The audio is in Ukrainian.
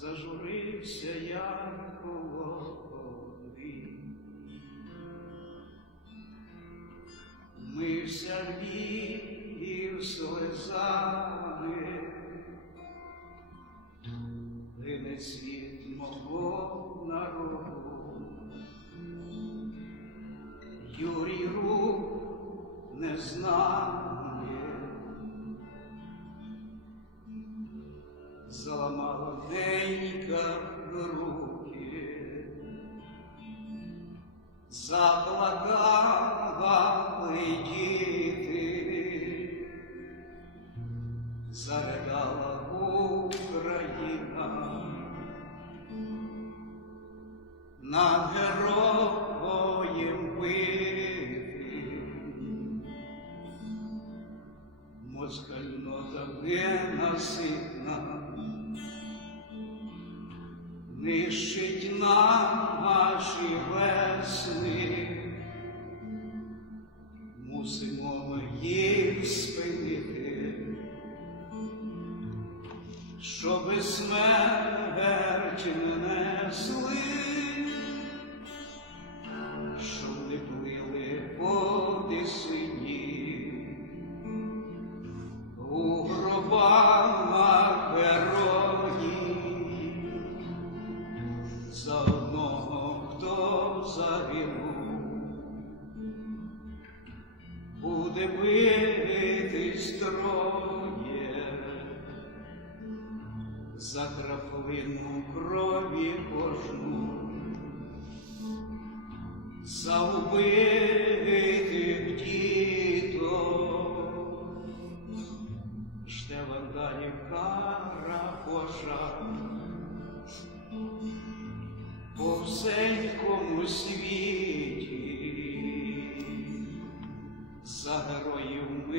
зажурився я голови. Мився вів слезами, Гине світ мого народу. Юрій рук не знає, зламала ненька руки, заплакали діти, заридала Україна. Над москальнота ненаситна, нищить нам наші весни, мусимо їх спинити, щоби смерть гробах героїв, за одного, хто загинув, буде битись троє за краплину крові кожну, за убитих усенькому світі за героїв ми.